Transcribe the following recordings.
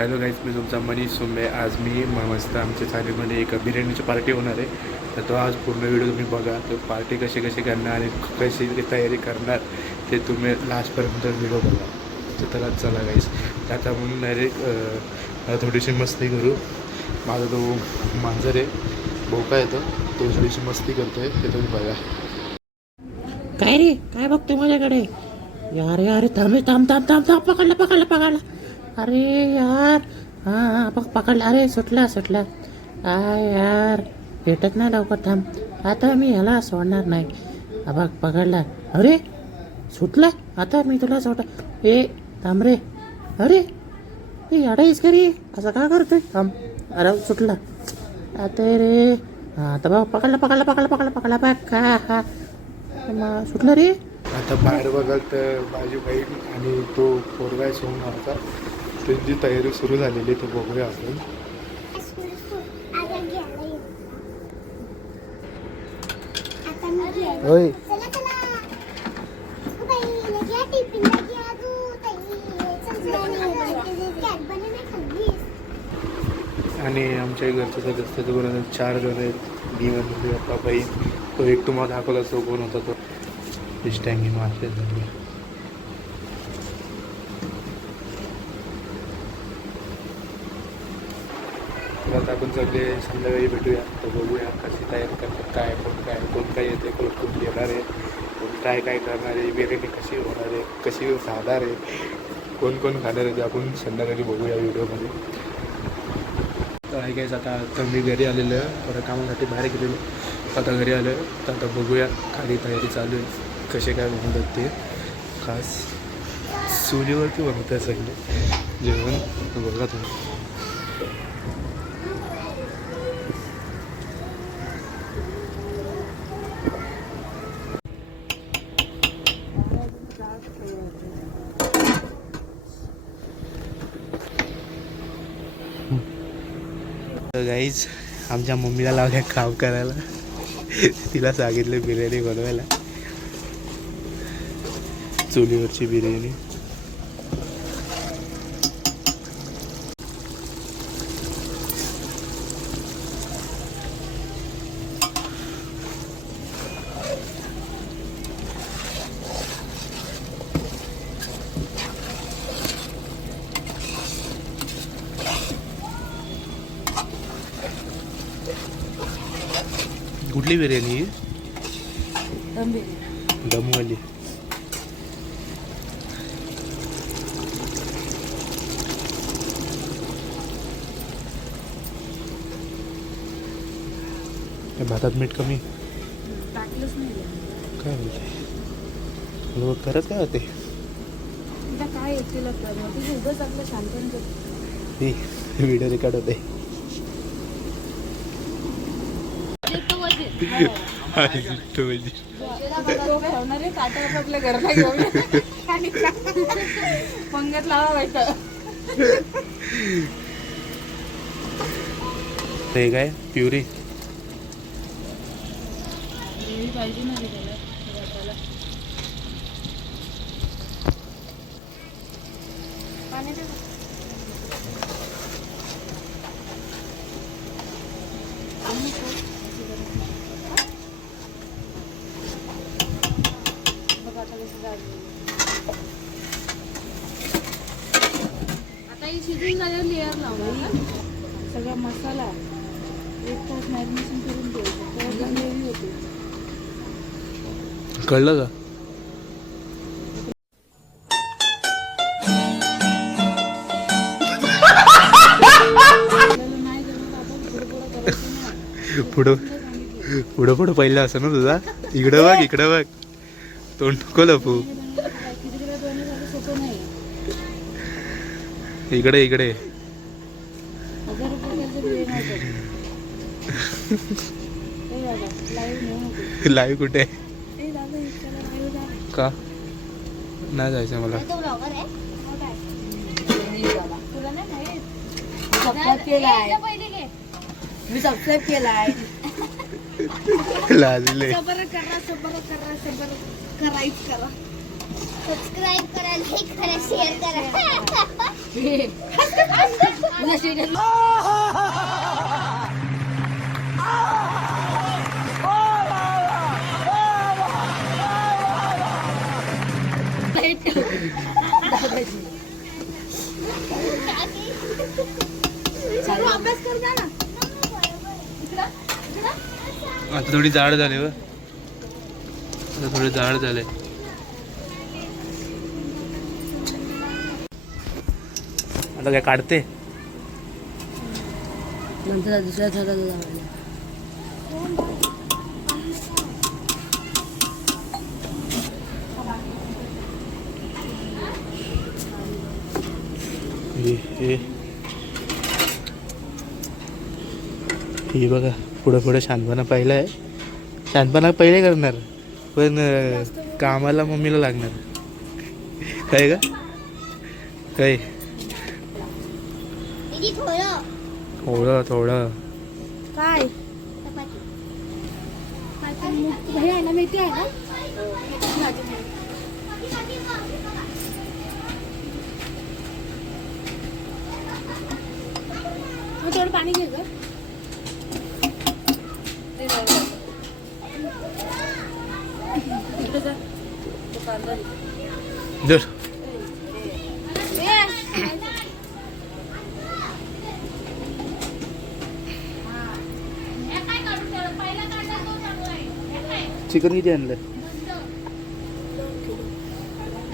Hello guys, मी तुमचा मनीष सोंबे. आज मी मस्त आमच्या चालीमध्ये एक बिर्याणीची पार्टी होणार आहे. तर तो आज पूर्ण व्हिडिओ तुम्ही बघा. तो पार्टी कशी कशी करणार आणि कशी तयारी करणार ते तुम्ही लास्टपर्यंत व्हिडिओ बघा. तर त्याला चला गाईज, आता म्हणून डायरेक्ट थोडीशी मस्ती करू. माझा तो मांजर आहे भोका येतो, तो थोडीशी मस्ती करतोय ते तुम्ही बघा. काय रे, काय बघतोय माझ्याकडे? यार यार थांब थांब थांब थांब थांब, पकडला. अरे यार, हां पकडला. अरे सुटला. काय यार, भेटत नाही लवकर. थांब, आता मी ह्याला सोडणार नाही. बघ पकडला. अरे सुटला, आता मी तुला ए थांब रे. अरे याडाईस का रे, असं का करतोय? थांब. अरे सुटला आता रे. हां आता बघ, पकडला बघ का. हा सुटलं रे. आता बाहेर बघाल तर माझी बहीण आणि तो पोरगा सोमवारचा त्यांची तयारी सुरू झालेली, तो बघूया आपण. होय, आणि आमच्या घरचे सदस्य तो कोण 4 जण आहेत. मी म्हणजे आपला बहीण, तो एक तुम्हाला दाखवला तो कोण होता, तो स्टँगी मारले झाले. आता आपण सगळे संध्याकाळी भेटूया, तर बघूया कशी तयारी करतात, कोण काय येते, कोण येणार आहे, कोण काय करणार आहे, बिर्याणी कशी होणार आहे, कशी खाणार आहे, कोण खाणार आहे ते आपण संध्याकाळी बघूया व्हिडिओमध्ये. तर ऐकायचं आता मी घरी आलेलो आहे, थोड्या कामासाठी बाहेर गेलेलो. आता घरी आलो आहे, तर आता बघूया खाली तयारी चालू आहे, कसे काय बनवतात ते. खास चुलीवरती बनवत आहे सगळे जेवण, बघा तुम्ही. गाईज, आमच्या मम्मीला लावल्या काम करायला. तिला सांगितलं बिर्याणी बनवायला, चुलीवरची बिर्याणी. कुठली बिर्याणी? दमवाली. भातात मीठ कमी टाकलंच नाही. काय बोलते लोक, करत काय होते? काय येतील तुझं उगाच आपलं शांत व्हिडिओ रेकॉर्ड होते. आपल्या घरला घेऊन पंगत लावा. ते काय प्युरी पाहिजे ना आता ही शिजून झाल्यावर लेअर लावणार. सगळा मसाला 1 तास मॅरिनेशन करून ठेवायचं, ग्रेव्ही होते. कळलं का? पुढं पहिलं असं ना तुझा. इकडं बघ तोंड नको लपू. इकडे 1000 लाईव्ह कुठे का नाही जायचं मला. मी सबस्क्राईब केलाय. लाजले. सबर करा. करायच करा. सबस्क्राईब करा, लाईक करा, शेअर करा. उद्या शेड्यूल अभ्यास कर जा ना. आता थोडी जाड झाली व आता थोडी जाड झाले. आता काय काढते नंतर दुसऱ्या झाडाला जाऊया. ही बघा पुढं पुढं शानपणा पहिला आहे. शानपणा पहिले करणार पण कामाला मम्मीला लागणार. काय का काय दीदी थोडं थोडं थोडं काय चपाती. हे आहे ना मेथी आहे ना. मग थोडं पाणी घे ग. दर चिकन किती आणलं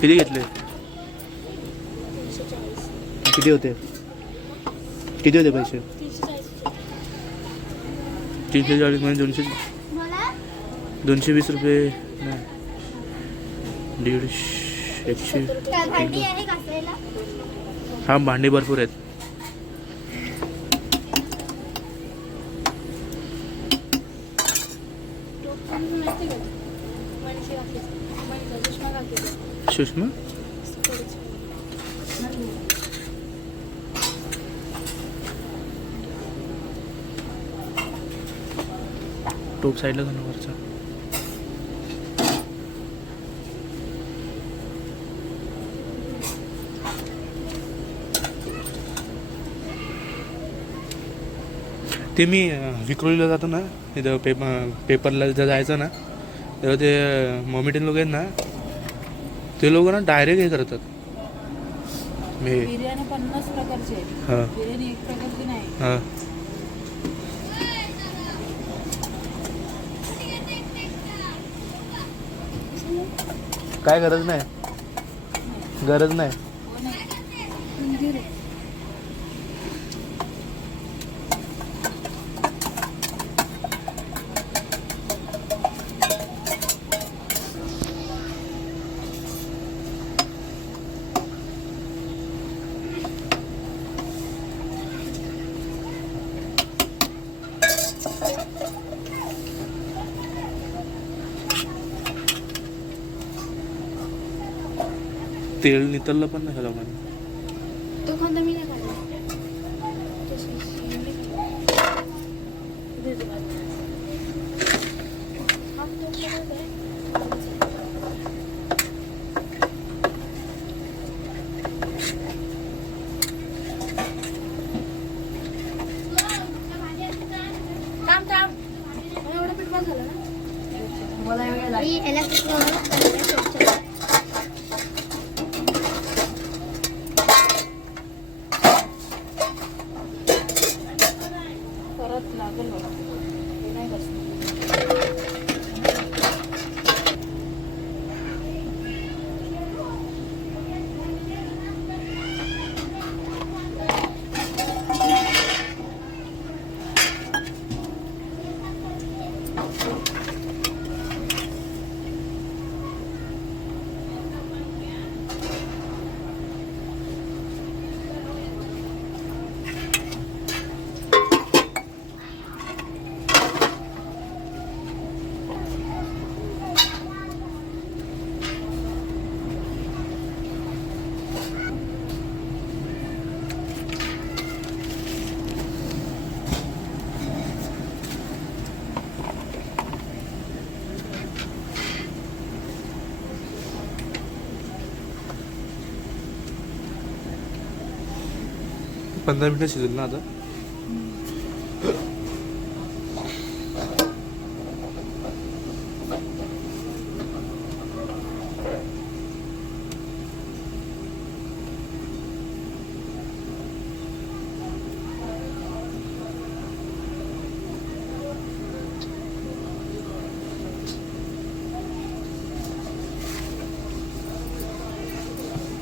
किती घेतले किती होते पैसे 340 म्हणजे 220 रुपये नाही 150 काय भांडी आहे घासायला? हा भांडी भरपूर आहेत. सुषमा टोप साईडला जाणं वरचा. ते मी विक्रोलीला जातो ना तिथं पेपरला जर जायचं ना तेव्हा ते मॉमिटिन लोक आहेत ना ते लोक ना डायरेक्ट हे करतात. मी बिर्याणी 50 प्रकारची आहे. हां बिर्याणी एक प्रकारची नाही. हां काय गरज नाही हो नाही. अंजीर आहे. तेल नितळलं पण नाही लोकांनी. तो कोणता मी नाही खाल्ला. थांब थांब. मला एवढं पीठ बस झालं ना. मला एवढं मी याला किती परत लागेल बघा. हे नाही बसणार. 15 मिनिटं शिजल ना आता.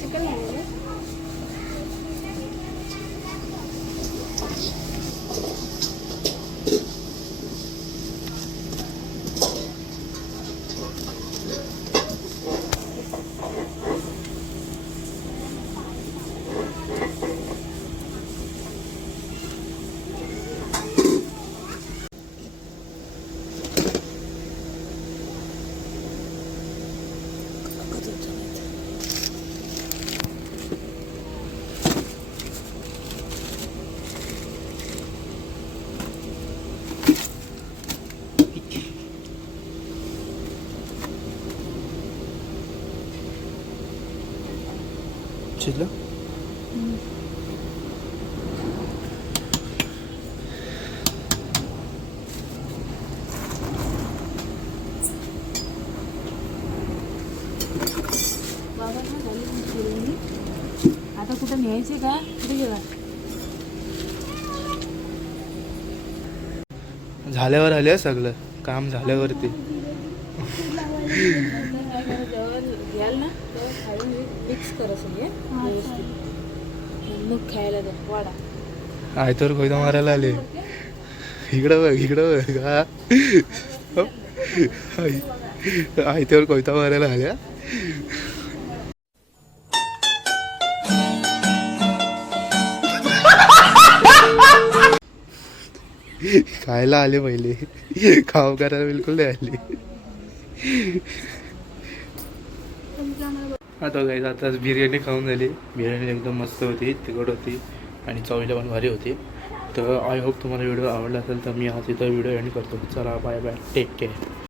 चिकन घालायचं. शिजलं. बाबा ना झाली तुमची बिर्याणी. आता कुठं न्यायचे का कुठे गेला? झाल्यावर आले सगळं काम झाल्यावरती. नंतर काय करा, जेव्हा घ्याल ना तेव्हा खाऊन मिक्स करा सगळे व्यवस्थित. मग खायला द्या वाडा. आयतोर कोयता मारायला आले. इकडं बघ का आयत्यावर कोयता मारायला आल्या. खायला आले पहिले, खाऊ करायला बिलकुल नाही आले. आता काही आता बिर्याणी खाऊन झाली. बिर्याणी एकदम मस्त होती, तिखट होती आणि चवीला पण भारी होती. तर आय होप तुम्हाला व्हिडिओ आवडला असेल तर मी आज इथं व्हिडिओ एंड करतो. चला बाय बाय, टेक केअर.